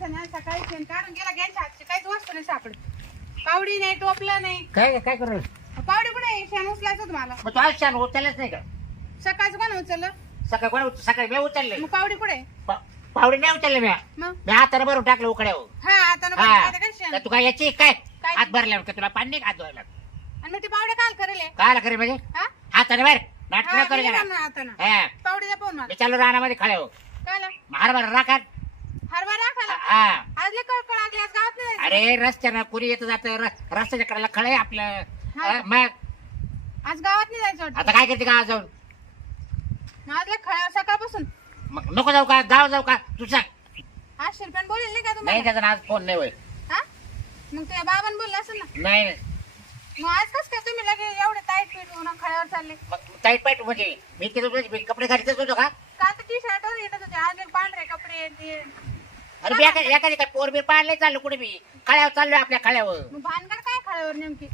माणसाने सकाळी शेण काढून गेला घ्यायच्या हातची काहीच वस्तू नाही सापडत. पावडी नाही, टोपलं नाही. काय काय करू पावडी कुठे आहे? शेण उचलायचं होतं मला. मग तू आज छान उचललंच नाही का? सकाळचं कोण उचललं? सकाळी मी उचलले. मग पावडी कुठे आहे? पावडी नाही उचलले मी. मग मी हाताने भरून टाकलं उकड्यावर. हा आता नको हा आता काय शेण. तर तू काय याची काय काय? हात भरल्यावर का तुला पाणी नाही का हात धुवायला? आणि मग ती पावडी काल करेल हे? काय करे म्हणजे हा? हाताने भर नाटक हा, करू मी जरा. करणार आता ना. हा पावडीला पाहून मला. मी चालू रानामध्ये खळे हो काला? हरभरा राखा. हरभरा खाला. हा आज लय कळकळ लागली, आज गावात नाही जायचं. अरे रस्त्यानं कुणी येत जात रस्त्याच्या कडेला खळे आपलं. हा. मग आज गावात नाही जायचं वाटतं. आता काय करते का आज जाऊन? मग आज लय खळ्यावर सकाळपासून. मग नको जाऊ का गाव जाऊ का तू सांग. 800 रुपयानं बोलेल नाही का नाही तुम्हाला? त्याचा आज फोन नाही होय. हा? मग तुझ्या बाबांनी बोलले असेल ना. नाही मग आज कस काय तुम्ही लगे एवढे टाईट पीट होऊन खळ्यावर चालले? मग टाईट पाईट म्हणजे मी मी कपडे घालतच होतो का? का तर टी शर्टवर येतच होते, आज एक पांढरे कपडे ते. अरे मी एखादी काय पोर बीर पाडले चाललो कुठे मी खळ्यावर चाललोय आपल्या खळ्यावर. मग भानगड काय खळ्यावर नेमकी?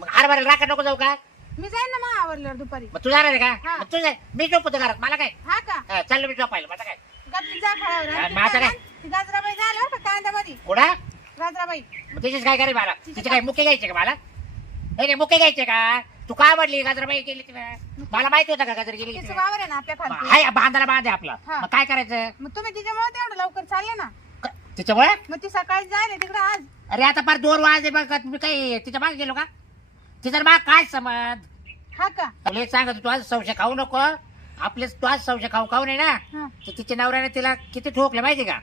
मग हरभरा राखा नको जाऊ का? मी जाईन ना मग आवरल्यावर दुपारी. मग तू जाणार आहे का? हा. मग तू जाय मी झोपतो घरात मला काय हा का? चाललो मी झोपायला माझा काय गप्पी जा खळ्यावर. हा, आणि मग आता काय? ती गाजराबाई झाली बरं का कांद्यामध्ये. कुठा गाजराबाई. मग तिचेच काय करे मला तिचे काय मुके घ्यायचे का मला? नाही मुके घ्यायचे का? तू का आवडली गाजराबाई गेली तिला मला माहिती होतं का गाजर गेली तिचं तिला? वावर आहे ना आपल्या खाली. हाय बांधायला बांध आहे आपला. हा. मग काय करायचं? मग तुम्ही तिच्यामुळे तेवढं लवकर चालले ना. तिच्यामुळे मग ती सकाळी जायला तिकडे आज. अरे आता फार 2 वाजले बघ तुम्ही काही तिच्या मागे गेलो का? तिचा माग काय समज? हा का? तुला एक सांगत तू आज संशय खाऊ नको आपले तू आज संशय खाऊ नाही ना. हा. तर तिच्या नवऱ्याने तिला किती ठोकले माहिती का?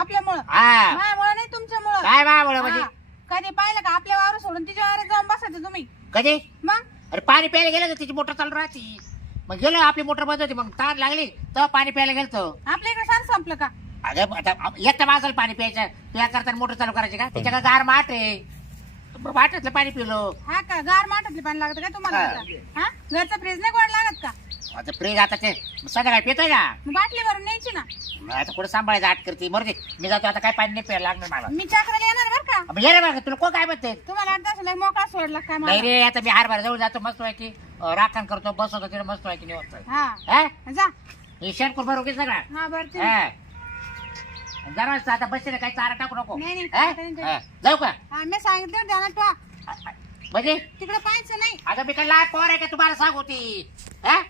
आपल्यामुळं. हा माझ्यामुळं नाही तुमच्यामुळं. काय बाबा म्हणजे हा. कधी पाहिलं का आपल्या वावर सोडून तिच्या वावरात जाऊन बसायचं तुम्ही? कधी? मग अरे पाणी प्यायला गेलं तर तिची मोटर चालू राहते. मग गेलो आपली मोटर बंद होती मग तार लागली तेव्हा पाणी प्यायला गेलतो. आपल्या इकडे सार संपलं का? अगं आता एकटा माणसाला पाणी प्यायचं त्या करताना मोटर चालू करायची का? त्याच्या गार माठ आहे माठातलं पाणी पिलो. हा का? गार माठातले पाणी लागत का तुम्हाला हा. आता? हा? घरचा फ्रीज नाही गोड लागत का? आता फ्रीज आता ते संध्याकाळी पितोय ना. मग बाटली भरून न्यायची ना. मग आता कुठे सांभाळायचं आठ करते मरते मी जातो आता काय पाणी नाही प्यायला लागणार मला. मी चक्राला येणार बरं का? मग ये रे बघा तुला कोण काय म्हणते? तुम्हाला वाटत असेल मोकळा सोडला काय नाही मला? रे आता मी हरभरा जवळ जातो मस्त आहे की राखण करतो बसवतो तिला मस्त आहे की निवडतोय. हा जा. हे शेण कोण बरोबर सगळा हा बरं ते. हा. जरा आता बसले काही चारा टाकू नको. नाही, नाही. हा? काही नाही. हा. जाऊ का हा मी सांगितलं ध्यानात ठेवा. म्हणजे तिकडे पाहायचं नाही. आता मी काय लहान पोर आहे का तुम्हाला सांगू ती? हा?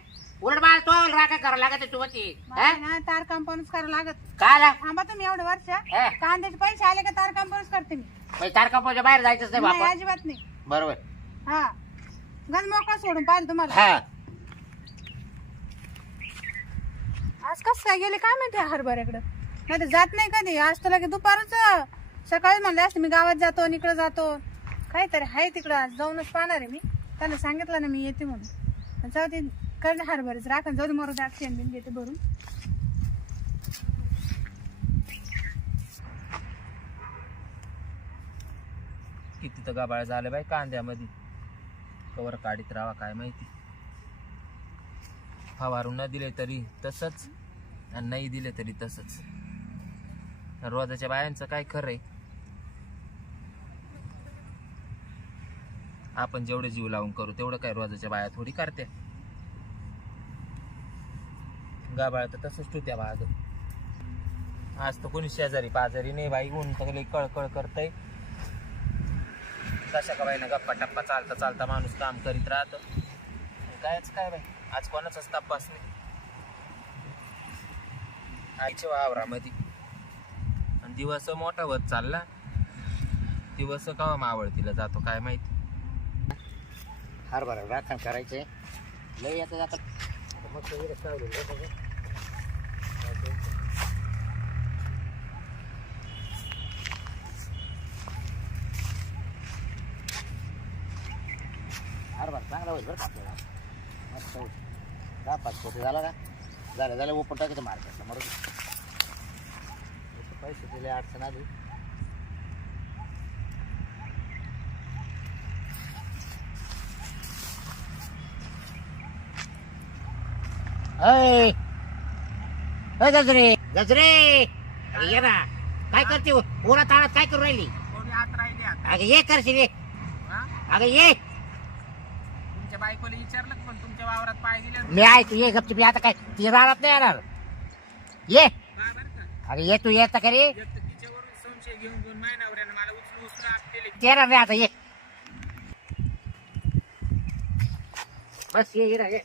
उलट मला तो राखा करावं लागत तू होती मला ना तार कंपाऊंड करावं लागत. काय थांबा तुम्ही एवढे वर्ष. हा. कांद्याचे पैसे आले का तार कंपाऊंड करते मी. चार कंपाऊंडच्या बाहेर जायचंच नाही नाही बापा. अजिबात नाही. बरोबर हा गज मोकळा सोडून पाहिजे तुम्हाला. हा आज कसं काय गेले काय माहिती हरभऱ्याकडं? नाही तर जात नाही कधी. आज तर लगे दुपारच सकाळी म्हणले असते मी गावात जातो आणि इकडं जातो. काहीतरी आहे तिकडं आज जाऊनच पाहणार आहे मी. त्यांना सांगितलं ना मी येते म्हणून. जाऊ दे कळलं हरभऱ्याच राखण जाऊ दे मरू दाट शेण बिन देते भरून. किती तर गाबाळ झालं बाई कांद्यामध्ये कवर काढीत राहावा काय माहिती. फवारून न दिले तरी तसंच आणि नाही दिले तरी तसंच. रोजाच्या बायांचं काय खरंय. आपण जेवढे जीव लावून करू तेवढं काय रोजाच्या बाया थोडी करते. गाबाळ तर तसंच ठेवत्या बाग. आज तर कोणी शेजारी पाजारी नाही बाई ऊन तर लई कळकळ करतय. कशा का बाईना गप्पा टप्पा चालता चालता माणूस काम करीत राहत. कायच काय बाई आज कोणाचाच तपास नाही. आईच्या वावरामध्ये आणि दिवस मोठा होत चालला. दिवस केव्हा मावळतीला जातो काय माहिती. हरभरा राखण करायचे लय येतं जातात मस्त विरस लावलेलं आहे बघा. हरभरा चांगला होईल बरं का आपल्याला मस्त होईल. 10-5 कोटी झाला का झालं ओपन टाकायचं मार्केटला मरून पैसे दिले अडचण आली. गजरे गजरे ये ना काय करते उन्हा ताळात काय करू राहिली? अगं ये करशील ये. अगं ये तुमच्या बायकोला विचारलं पण तुमच्या वावरात पाय दिले मी आहे तू ये गपची मी आता काय ती राहत नाही येणार ये. अरे ये तू येत का रे? तिच्या घेऊन घेऊन महिनावऱ्यानं मला उचलून उचलून आत केले. ते ना आता ये बस ये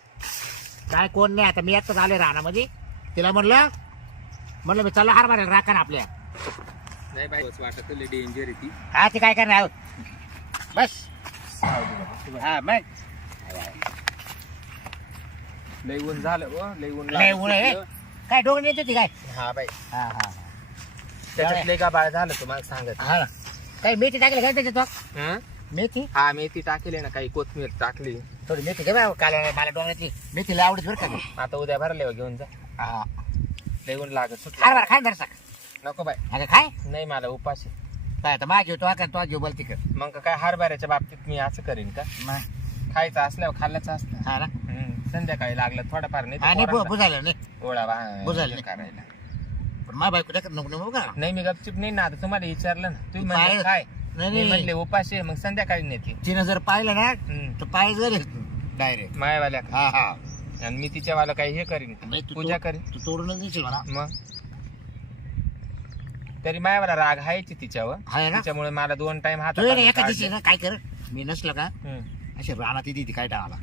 काय कोण नाही आता मी एकटाच आले रानामध्ये तिला म्हणलं मी चला हार मारेल राखा ना आपल्या नाही बाई वाटत डेंजर आहे ती. हा ते काय करणार आहोत बस हा मग लय ऊन झालं हो, लय ऊन लय ऊन आहे. काय डोंगर येत होती काय हा बाई हा हा त्याच्यात लय का बाळ झालं तुम्हाला सांगत. हा काही मेथी टाकली काय त्याच्यात हं? मेथी हा मेथी टाकली ना काही कोथमीर टाकली. थोडी मेथी घे बा काल मला डोंगराची मेथी लय आवडत बरं का मी. आता उद्या भरल्यावर घेऊन जा. हा लय ऊन लागत सुटलं. हार खाय दर्शक नको बाई अगं काय नाही मला उपाशी. काय आता माझी तो आता तो जीव बोलती कर मग काय हरभऱ्याच्या बाबतीत मी असं करीन का खायचं असल्यावर खाल्ल्याचं असतं. हा ना संध्याकाळी लागलं थोडंफार नाही आणि तर पोरांना बुजायला नाही गोळा बुजायला हे करायला. पण माझ्या बायको टाकत नको नको का नाही मी गपचिप नाही ना आता तुम्हाला विचारलं ना तुम्ही पाय- म्हणले काय नाही, मी नाही. म्हणले उपाशी आहे, मग संध्याकाळी नेते तिनं जर पाहिलं ना तर पाय जर डायरेक्ट मायावाल्या हा हा आणि मी तिच्यावाला काही हे करीन नाही, तू पूजा करीन. तू तोडूनच देशील मला मग तरी मायावाला राग आहेच तिच्यावर आहे ना त्याच्यामुळे मला 2 टाइम हात तू ये ना एका दिवशी ना काय कर मी नसलं का नाही अशी रानात येते ती काय टाळाला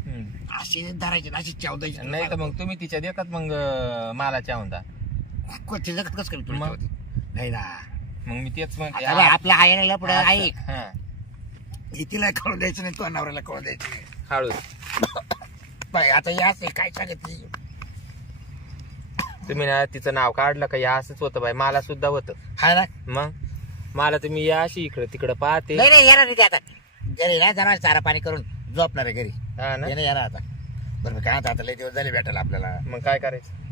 अशी धरायची ना अशी चावदायची तर मग तुम्ही तिच्या देखत मग मला चावता कोणती जगत कस करेल मग? नाही ना मग मी तेच म्हणते आता बघ, आपल्या आईला पुढे ऐक हा, तिला कळून द्यायचं नाही तो नवऱ्याला कळून द्यायचं नाही. हळू बाई आता याच काय सांगत ती तुम्ही ना तिचं नाव काढलं का या असंच होतं बाई मला सुद्धा होतं. हा ना मग मला तुम्ही या अशी इकडं तिकडं पाहते. नाही नाही येणार नाही ते आता घरी ना जाणार चारा पाणी करून झोपणार आहे घरी हा ना ये नाही येणार आता बरं मी काय आता लय दिवस झाले भेटायला आपल्याला मग काय करायचं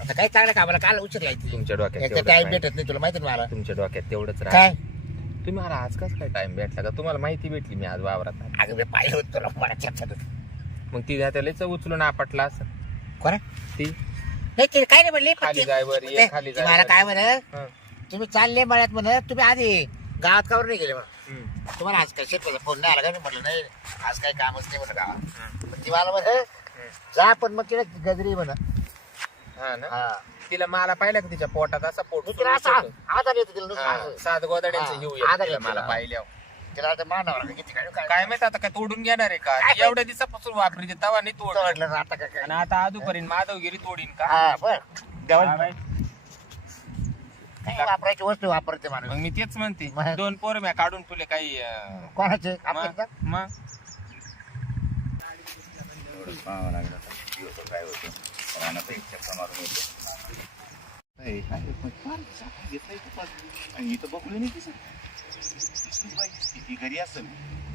आता काही चांगलं का आम्हाला काल उचल यायची तुमच्या डोक्यात टाइम तेवढंच राहील. भेटत नाही तुला माहिती ना मला तुमच्या डोक्यात तेवढंच काय राहील. तुम्ही मला आज कसं काय टाइम भेटला का तुम्हाला माहिती भेटली मी आज वावरात आहे. अगं मी पाहिलं होतं तुला मला चर्चा मग ती त्यालाच उचलून आपटला असं कोण ती नाही ते काय नाही म्हणले पण खाली ते- जाय वर ये, ते- खाली ते जाय मला वर. काय म्हण हं. तुम्ही चालले मळ्यात म्हण तुम्ही आधी गावात कावर नाही गेले म्हणून हं. तुम्हाला आज काय शेतकऱ्याचा फोन नाही आला का मी म्हटलं नाही आज काही कामच नाही म्हणलं गावात पण ती मला म्हण जा पण मग तिला गजरी म्हण हा ना हा तिला मला पाहिलं का तिच्या पोटात असा पोट मी तिला असा आधार येतो तिला नुसतं असं. सात गोदड्यांचं हा, हिव आधार येतं येतो मला तिला. पाहिल्यावर. तिला आता मानावं किती काय काय माहित आता काय तोडून घेणार आहे का काय ती एवढ्या दिवसापासून वापरी तवा नाही तोड वाटलं ना आता काय आणि आता आजूपर्यंत माधवगिरी तोडीन का हा बर हा बाई. काय वापरायची वस्तू वापरते माणूस मग मी तेच म्हणते मग? 2 पोरं म्या काढून ठेवले काही कोणाचे मग आपले मग पाहावं लागलं आता. किती होतं, काय होतं. रानात एक चक्कर मारून येतो. काय पण फार चांगलं घेतलं इथं बाजूला. आणि इथं बघलं नाही तिचं. दिसलीच बाई दिसली. ती घरी असेल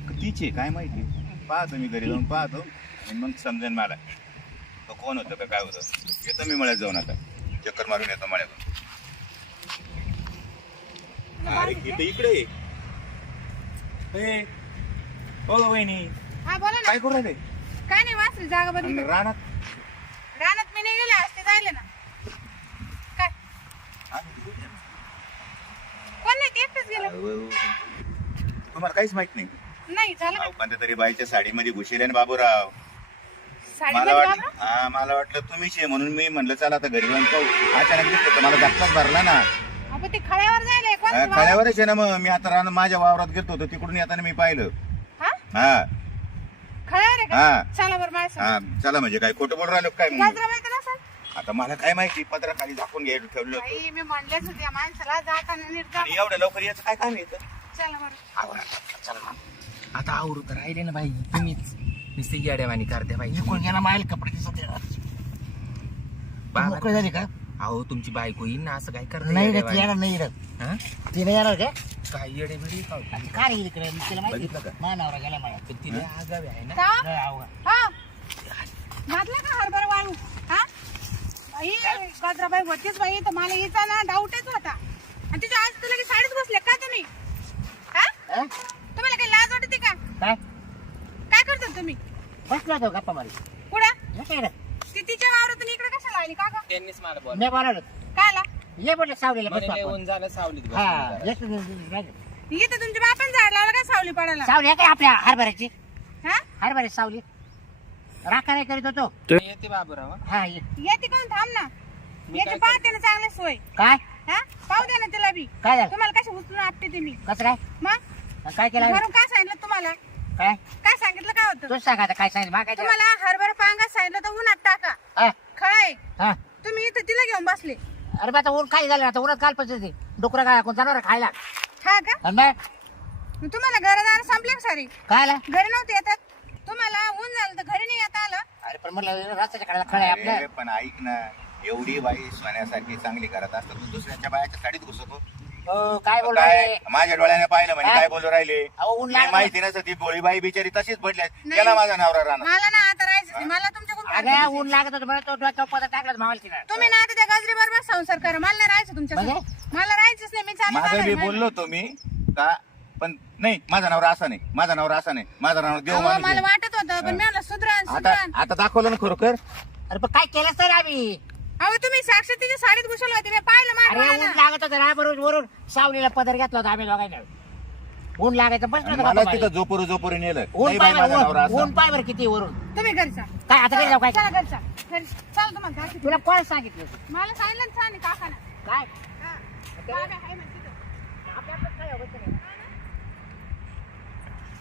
का तिची आहे, काय माहिती. पाहतो मी घरी जाऊन पाहतो आणि मग समजेन मला तो कोण होतं का काय होतं. येतो मी मळ्यात जाऊन आता चक्कर मारून येतो मळ्यातून. अरे इथं इकडे ये. ए, ओ वहिनी हा बोला ना काय करू राहिले काय नाही वाचली जागा बदल आणि रानात रानात मी नाही गेले असते जायले ना काय कोण नाही ते एकटंच गेलं तुम्हाला काहीच माहित नाही. नाही झालं का? अहो, कोणत्या तरी बाईच्या साडीमध्ये घुसले ना बाबूराव. मला साडीमध्ये वाटलं बाबा? हा मला वाटलं तुम्हीच आहे म्हणून मी म्हणलं चला आता घरी जाऊन पाहू. अचानक दिसलं तर मला धक्काच भरला ना. आपण ते खळ्यावर जायले कोण खळ्यावरच आहे ना मग मी आता रान माझ्या वावरात गेलो होतो तिकडून येताना मी पाहिलं. हा हा खळ्यावर आहे हा. का चला बरं माझ्या हा चला म्हणजे काय खोटं बोल राहिलो काय मग? गाजरा माहिती नसेल आता मला काय माहिती पत्रा खाली झाकून घ्यायला ठेवलं होतं. बाई मी म्हणलेच होते या माणसाला जाताना नीट जा आणि एवढ्या लवकर याचं काय काम येतं. चला बरं आता आवरू तर राहिले ना बाई तुम्हीच नुसती गाड्यावानी करते बाई कोण गेला मायल कपडे दिसत बाबा, मोकळी झाली का अहो तुमची बायको येईन ना असं काय करते नाही रे ती येड्यावानी? येणार नाही रे हा? तिने येणार का काय येडे बिडे का आणि काय रे इकडे तिला माहिती बघितलं का? मानावरा गेला मला पण तिला आगावी आहे ना का लय अवघड. हा घातलं का हरभरा वाळू हा बाई गाजराबाई होतीच बाई तर मला हिचा ना डाऊटच होता आणि तिच्या आज तुला की साडीच बसले का तुम्ही हा हं? तुम्हाला काही लाज वाटते का काय काय करतात तुम्ही बसला होता गप्पा मारी पुढं हे काय रे? ती तिच्या वावरातून इकडे कशाला आली का गं? त्यांनीच मला बोल मी बोलावलं काय आला ये म्हटलं सावलीला बसतो आपण. ऊन झालं सावलीत बसून हा जरा. येतो नाही. इथं तुमच्या बापान झाड लावलं काय सावली पडायला सावली आहे काय आपल्या हरभऱ्याची हा हरभऱ्याची सावली राखा नाही करीत होतो येते बाबूराव हा ये. येते कोण थांब ना मी याची काय पाहते ना चांगली सोय काय हा पाहू द्या ना तिला बी. काय झालं तुम्हाला कशी उचलून आपते ते मी कसं काय मग काय केलं आम्ही? घरून काय सांगितलं तुम्हाला? काय काय सांगितलं काय होतं तूच सांग आता काय सांगितलं मला काय ते- तुम्हाला? हरभरा पांगा सांगितलं तर उन्हात टाका. हा, खळाय हा. तुम्ही इथं तिला घेऊन बसले. अरे बा आता ऊन काय झालं आता उन्हात काल पाहिजे डुकरं काय कोण जनावर खायला हा का? आणि बाय मग तुम्हाला घरदार संपले का सारे? काय आला घरी नव्हते येतात. तुम्हाला ऊन झालं तर घरी नाही येता आलं. अरे पण म्हटलं रस्त्याच्या कडेला खळ आहे आपलं अरे, पण ऐक ना, एवढी बाई सोन्यासारखी चांगली करत असतात तू दुसऱ्याच्या बायाच्या साडीत घुसतो. हो काय बोल काय माझ्या डोळ्याने पाहिलं म्हणजे हा? काय बोलू राहिले. अहो, ऊन मी लागलं. माहिती नसतं ती गोळी बाई बिचारी तशीच पडली नाही. गेला माझा नवरा राहणार. मला ना आता राहायचं नाही. मला तुमच्या खूप अगं ऊन लागत होतं म्हणून तो डोक्यावर पदर टाकला मावाला तिला तुम्ही ना आता त्या गजरी बरोबर संसार करा. मला नाही राहायचं तुमच्या म्हणजे? मला राहायचंच नाही. मी चालले माझं बी माघारी. बोललो होतो मी का पण नाही माझा नवरा असा नाही, माझा नवरा असा नाही, माझा नवरा देव अहो, माणूस मला आहे. वाटत होतं पण मी म्हणलं सुधरण आता सुधरण. आता दाखवलं ना खरोखर. अरे पण काय केलंच तर आम्ही अहो तुम्ही साक्षात तिच्या साडीत घुसवलं होते. मी पाहिलं अरे माझ्या ऊन लागत होतं ना बरोबर वरून सावलीला पदर घेतला होता आम्ही दोघांना ऊन लागायचं बस आणि मला तिथं झोपूर झोपूर नेलं ऊन नाही बाई माझा नवरा पाय ऊन असा. पाय बरं किती वरून तुम्ही घरी जा. काय आता घरी जाऊ काय चला घरी जा. घरी चला तुम्हाला दाखवते. तुला कोण सांगितलं होतं? मला सांगितलं ना छान आहे काकाना. काय हा. बाबा आहे म्हणते तिथं. आपल्या काय होतं नाही.